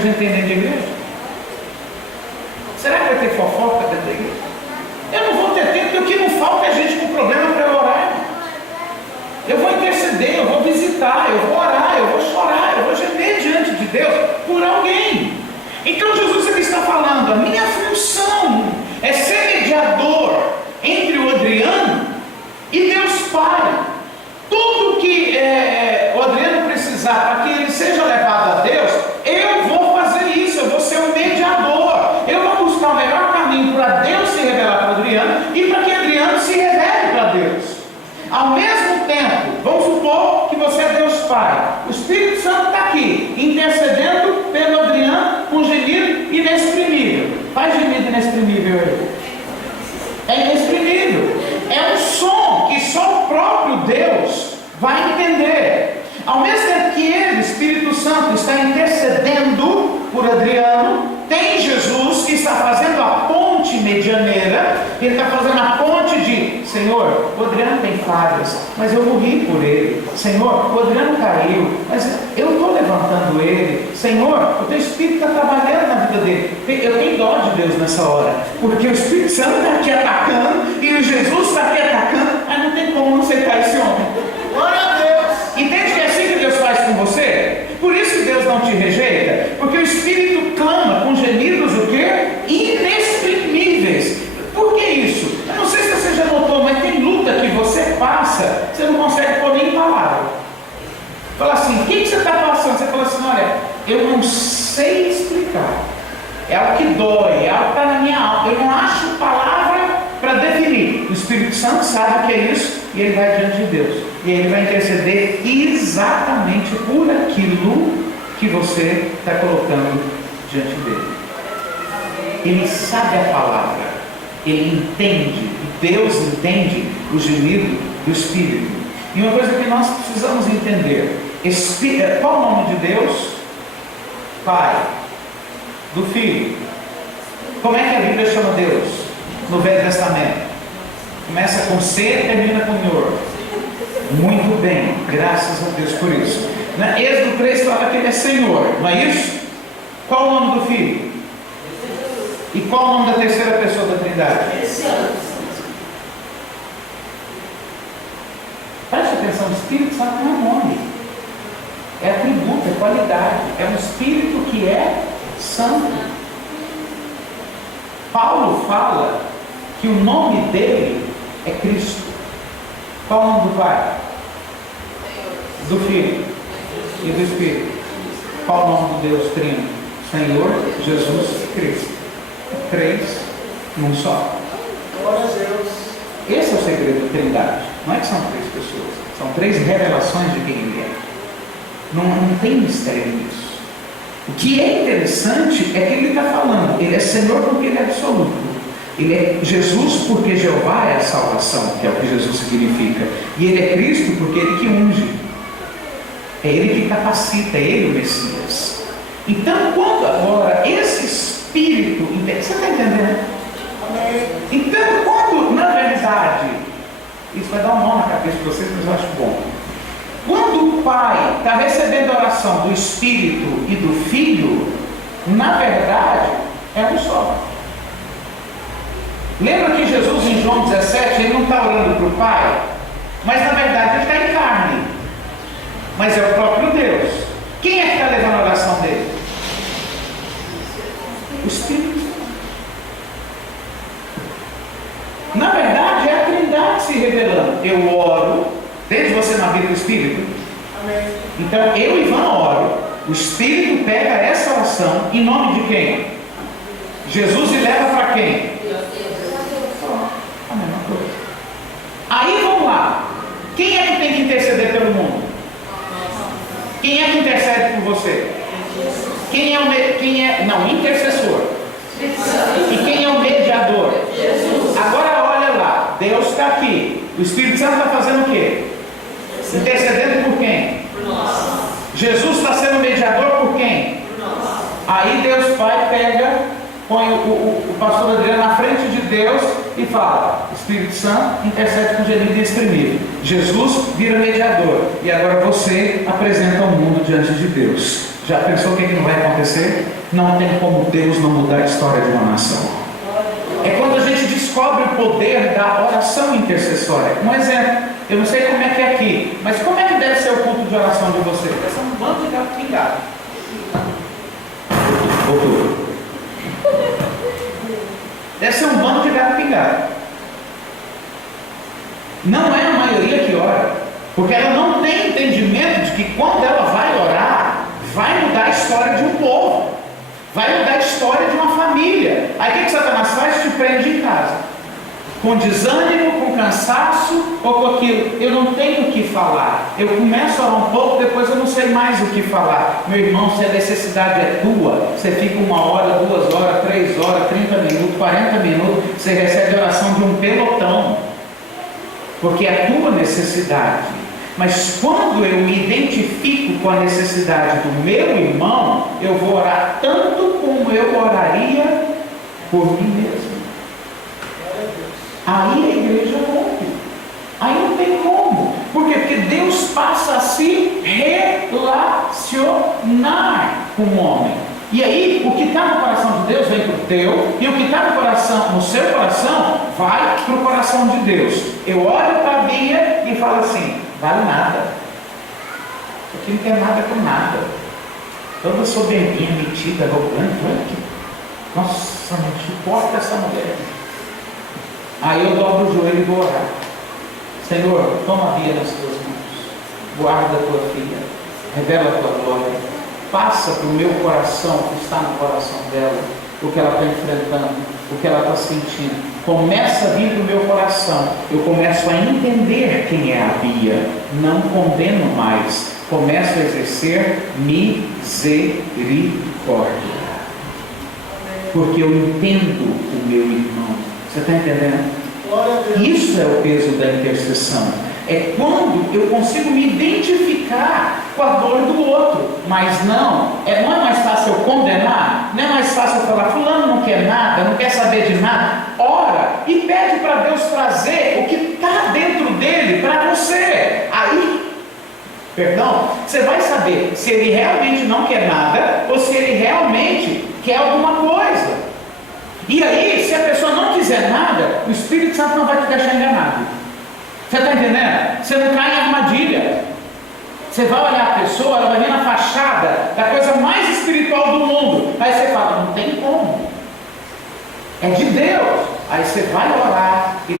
que a gente tem dentro da igreja? Será que vai ter fofoca dentro da igreja? Eu não vou ter tempo, porque o que não falta é gente com problema para eu orar. Eu vou interceder, eu vou visitar, eu vou orar, eu vou chorar, eu vou gemer diante de Deus por alguém. Então Jesus ele está falando, a minha função é ser mediador entre o Adriano e Deus Pai. Tudo que o Adriano precisar para que ele seja levado a Deus, eu vou fazer isso, eu vou ser um mediador. Eu vou buscar o melhor caminho para Deus se revelar para o Adriano e para que Adriano se revele para Deus. Ao mesmo tempo, vamos supor que você é Deus Pai. O Espírito Santo está aqui, intercedendo pelo Adriano com gemido inexprimível. Faz gemido inexprimível aí. É inexprimível. É um som que só o próprio Deus vai entender. Ao mesmo tempo que ele, Espírito Santo, está intercedendo por Adriano, tem Jesus que está fazendo a ponte medianeira. Ele está fazendo a ponte de: Senhor, o Adriano tem falhas, mas eu morri por ele. Senhor, o Adriano caiu, mas eu estou levantando ele. Senhor, o teu Espírito está trabalhando na vida dele. Eu tenho dó de Deus nessa hora, porque o Espírito Santo está aqui atacando e o Jesus está aqui atacando. Aí não tem como não aceitar esse homem. Glória a Deus! Entende que é assim que Deus faz com você? Por isso que Deus não te rejeita, porque o Espírito clama com gemidos o quê? Inexprimíveis. Por que isso? Eu não sei se você já notou, mas tem luta que você passa, você não consegue pôr nem palavra. Fala assim, o que você está passando? Você fala assim, olha, eu não sei explicar. É algo que dói, é algo que está na minha alma. Eu não acho palavra para definir. O Espírito Santo sabe o que é isso e ele vai diante de Deus. E ele vai interceder exatamente por aquilo que você está colocando diante dele. Ele sabe a palavra, ele entende, Deus entende o gemido do Espírito. E uma coisa que nós precisamos entender: qual o nome de Deus? Pai. Do Filho. Como é que a Bíblia chama Deus no Velho Testamento? Começa com C e termina com Senhor. Muito bem, graças a Deus por isso. Na Êxodo 3 fala que ele é Senhor, não é isso? Qual o nome do Filho? E qual o nome da terceira pessoa da Trindade? Preste atenção, o Espírito Santo não é nome, é atributo, é qualidade, é um Espírito que é santo. Paulo fala que o nome dele é Cristo. Qual o nome do Pai? Do Filho e do Espírito. Qual o nome de Deus Trino? Senhor, Jesus e Cristo. Três num só. Glória a Deus. Esse é o segredo da Trindade. Não é que são três pessoas, são três revelações de quem ele é. Não tem mistério nisso. O que é interessante é que ele está falando, ele é Senhor porque ele é absoluto. Ele é Jesus porque Jeová é a salvação, que é o que Jesus significa. E ele é Cristo porque ele que unge. É ele que capacita, é ele o Messias. Então, quando agora esse Espírito, você está entendendo? Então, quando na verdade, isso vai dar um nó na cabeça de vocês, mas eu acho bom. Quando o Pai está recebendo a oração do Espírito e do Filho, na verdade, é um só. Lembra que Jesus em João 17, ele não está orando para o Pai, mas na verdade ele está em carne, mas é o próprio Deus. Quem é que está levando a oração dele? O Espírito. Na verdade é a Trindade se revelando. Eu oro, desde você na vida do Espírito. Amém. Então eu e Ivan oro, o Espírito pega essa oração em nome de quem? Jesus e leva para quem? A mesma coisa. Aí vamos lá. Quem é que tem que interceder pelo mundo? Quem é que intercede por você? Quem é intercessor? E quem é o mediador? Agora olha lá, Deus está aqui. O Espírito Santo está fazendo o quê? Intercedendo por quem? Por nós. Jesus está sendo mediador por quem? Por nós. Aí Deus Pai pega, põe o pastor Adriano na frente de Deus e fala: Espírito Santo intercede com gemido inexprimível. Jesus vira mediador. E agora você apresenta o mundo diante de Deus. Já pensou o que não vai acontecer? Não tem como Deus não mudar a história de uma nação. É quando a gente descobre o poder da oração intercessória. Um exemplo, eu não sei como é que é aqui, mas como é que deve ser o culto de oração de vocês? Deve ser um bando de gato pingado. Deve ser um bando de gato pingado. Não é a maioria que ora, porque ela não tem entendimento de que quando ela vai orar, vai mudar a história de um povo, vai mudar a história de uma família. Aí o que Satanás faz? Te prende em casa, com desânimo, com cansaço ou com aquilo. Eu não tenho o que falar, eu começo a orar um pouco, depois eu não sei mais o que falar. Meu irmão, se a necessidade é tua, você fica 1 hora, 2 horas, 3 horas, 30 minutos, 40 minutos, você recebe a oração de um pelotão, porque é a tua necessidade. Mas quando eu me identifico com a necessidade do meu irmão, eu vou orar tanto como eu oraria por mim mesmo. Aí a igreja rompe. Aí não tem como. Por quê? Porque Deus passa a se relacionar com o homem. E aí, o que está no coração de Deus vem para o teu, e o que está no seu coração vai para o coração de Deus. Eu olho para a Bia e falo assim: vale nada. Isso aqui não quer nada com nada. Toda soberbinha, metida, arrogante. Olha aqui. Nossa, não suporta essa mulher. Aí eu dobro o joelho e vou orar. Senhor, toma a Bia nas tuas mãos. Guarda a tua filha. Revela a tua glória. Passa para o meu coração, o que está no coração dela, o que ela está enfrentando, o que ela está sentindo. Começa a vir para o meu coração. Eu começo a entender quem é a Bia. Não condeno mais. Começo a exercer misericórdia. Porque eu entendo o meu irmão. Você está entendendo? Isso é o peso da intercessão. É quando eu consigo me identificar com a dor do outro. Mas não é mais fácil eu condenar, não é mais fácil eu falar: fulano não quer nada, não quer saber de nada. Ora e pede para Deus trazer o que está dentro dele para você. Aí, você vai saber se ele realmente não quer nada ou se ele realmente quer alguma coisa. E aí, se a pessoa não quiser nada, o Espírito Santo não vai te deixar enganado. Você está entendendo? Você não cai em armadilha. Você vai olhar a pessoa, ela vai vir na fachada da coisa mais espiritual do mundo. Aí você fala: não tem como. É de Deus. Aí você vai orar e